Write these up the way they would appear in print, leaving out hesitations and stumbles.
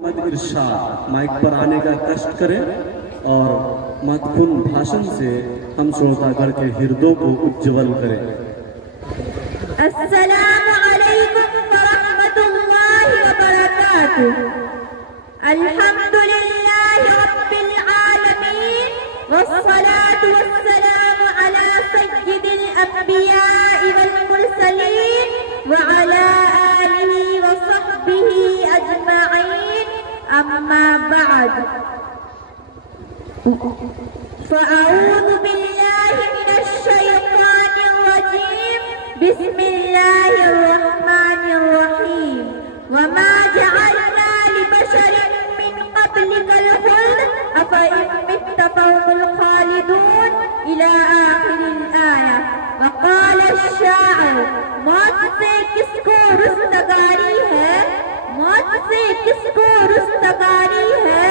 मत इरशाद माइक पर आने का कष्ट करें और महत्वपूर्ण भाषण से हम श्रोतागण के हृदयों को उज्जवल करें। अस्सलामु अलैकुम व रहमतुल्लाहि व बरकातुहू। अल्हम्दुलिल्लाहि रब्बिल आलमीन वस्सलातु वस्सलामु अला सय्यिदिल अंबिया'i वल मुरसलीन व अला आलिहि व सहबिहि अजमईन। अम्मा बअद, फ़अऊज़ु बिल्लाहि मिनश शैतानिर रजीम। बिस्मिल्लाहिर रहमानिर रहीम। वमा जअलना लिबशरिन मिन क़ब्लिकल ख़ुल्द अफ़इन मित्त फ़हुमुल ख़ालिदून इला आखिरिल आया। वक़ाल अश-शाइर, मौत से किसको रुस्तगारी है, मौत से किसको रुस्तगारी है,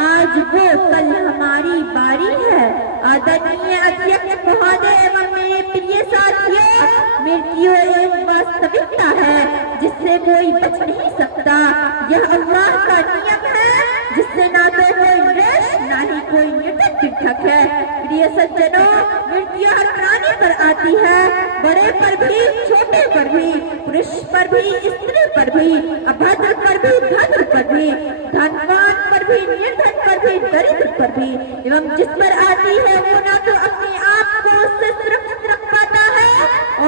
आज वो कल हमारी बारी है। आदरणीय अध्यक्ष महोदय एवं मेरे प्रिय साथियों, मृत्यु एक वास्तविकता है जिससे कोई बच नहीं सकता। यह अल्लाह का नियम है जिससे ना तो कोई रेश ना ही कोई निटक पिटक है। प्रिय सज्जनों, मृत्यु हर प्राणी पर आती है, बड़े पर भी छोटे पर भी, पुरुष पर भी स्त्री पर भी, अभद्र पर भी भद्र पर भी, धनवान पर भी निर्धन पर भी दरिद्र पर भी, एवं जिस पर आती है वो ना तो अपने आप को उससे सुरक्षित रख पाता है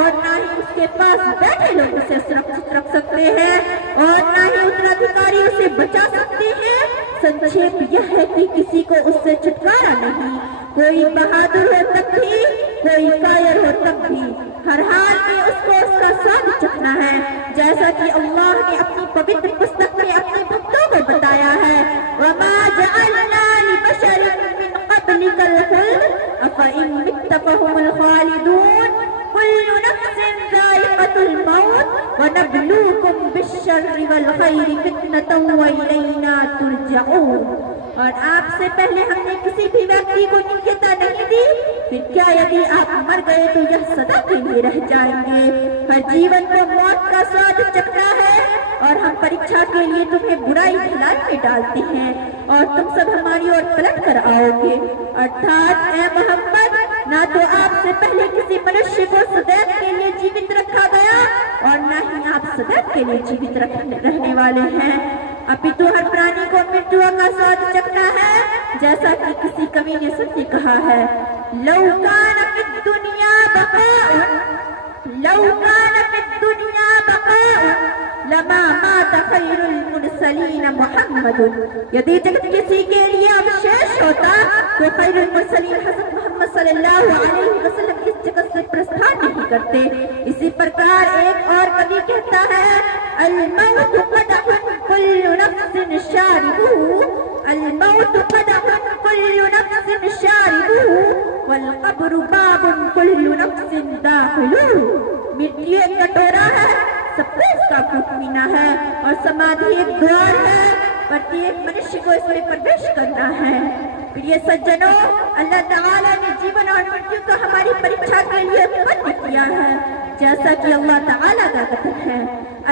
और ना ही उसके पास बैठे लोग उसे सुरक्षित रख सकते हैं और ना ही उत्तराधिकारी उसे बचा सकते हैं। संक्षेप यह है कि किसी को उससे छुटकारा नहीं। कोई बहादुर हो तब भी, कोई कायर हो तब भी, हर हाल में उसको उसका स्वाद चखना है। जैसा कि अल्लाह ने अपनी पवित्र पुस्तक में अपने भक्तों को बताया है, वमा जअलना लिबशरिन मिन क़ब्लिकल ख़ुल्द अफ़इन मित्त फ़हुमुल ख़ालिदून कुल्लु नफ्सिन ज़ाइक़तुल मौत व नब्लूकुम बिश्शर्रि वल ख़ैरि फ़ितनतन व इलैना तुरजऊन। और आपसे पहले हमने किसी भी व्यक्ति को नित्यता नहीं दी, फिर क्या यदि आप मर गए तो यह सदा के लिए रह जाएंगे। हर जीवन को मौत का स्वाद चखना है और हम परीक्षा के लिए तुम्हें बुराई भलाई में डालते हैं और तुम सब हमारी ओर पलट कर आओगे। अर्थात ए मोहम्मद, ना तो आपसे पहले किसी मनुष्य को सदैव के लिए जीवित रखा गया और ना ही आप सदैव के लिए जीवित रहने वाले हैं, अपितु हर प्राणी को मृत्यु का स्वाद चखना है। जैसा कि किसी कवि ने सत्य कहा है, लौ कान फिद दुनिया बक़ाउन, लौ कान फिद दुनिया बक़ाउन लमा मात खैरुल मुरसलीन मुहम्मदुन। यदि जगत किसी के लिए अवशेष होता तो खैरुल मुरसलीन हज़रत मोहम्मद सल्लल्लाहु अलैहि वसल्लम इस जगत से प्रस्थान नहीं करते। इसी प्रकार एक और कवि कहता है, अल मौत क़दहुन कुल्लु नफ्सिन शारिबुहु, अल मौत क़दहुन कुल्लु नफ्सिन शारिबुहु वल क़ब्रु बाबुन कुल्लु नफ्सिन दाखिलुहु। मृत्यु एक कटोरा है, सबको इसका घूंट पीना है और समाधि एक द्वार है, प्रत्येक मनुष्य को इसमें प्रवेश करना है। प्रिय सज्जनों, अल्लाह ताला ने जीवन और मृत्यु को हमारी परीक्षा के लिए उत्पन्न किया है। जैसा कि अल्लाह ताला का कथन है,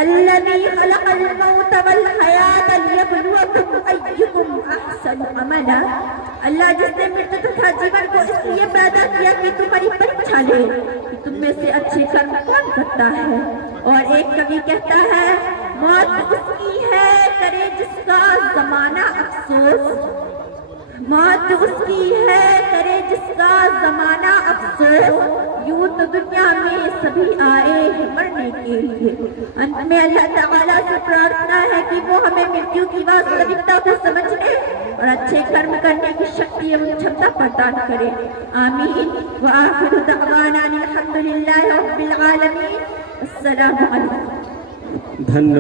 अल्लज़ी खलक़ल मौत वल हयात लियब्लुवकुम अय्युकुम अहसनु अमला। अल्लाह जिसने मृत्यु तथा जीवन को इसलिए पैदा किया कि तुम्हारी परीक्षा ले कि तुम में से अच्छे कर्म कौन करता है। और एक कवि कहता है, मौत उसकी है करे जिसका जमाना अफसोस, मौत उसकी है करे जिसका जमाना अफसोस, यूं तो दुनिया में सभी आए हैं मरने के लिए। अंत में अल्लाह ताला से प्रार्थना है कि वो हमें मृत्यु की वास्तविकता को समझने और अच्छे कर्म करने की शक्ति एवं क्षमता प्रदान करे। आमीन। व आखिरु दअवाना अनिल हम्दुलिल्लाहि रब्बिल आलमीन। अस्सलामु अलैकुम। धन्यवाद।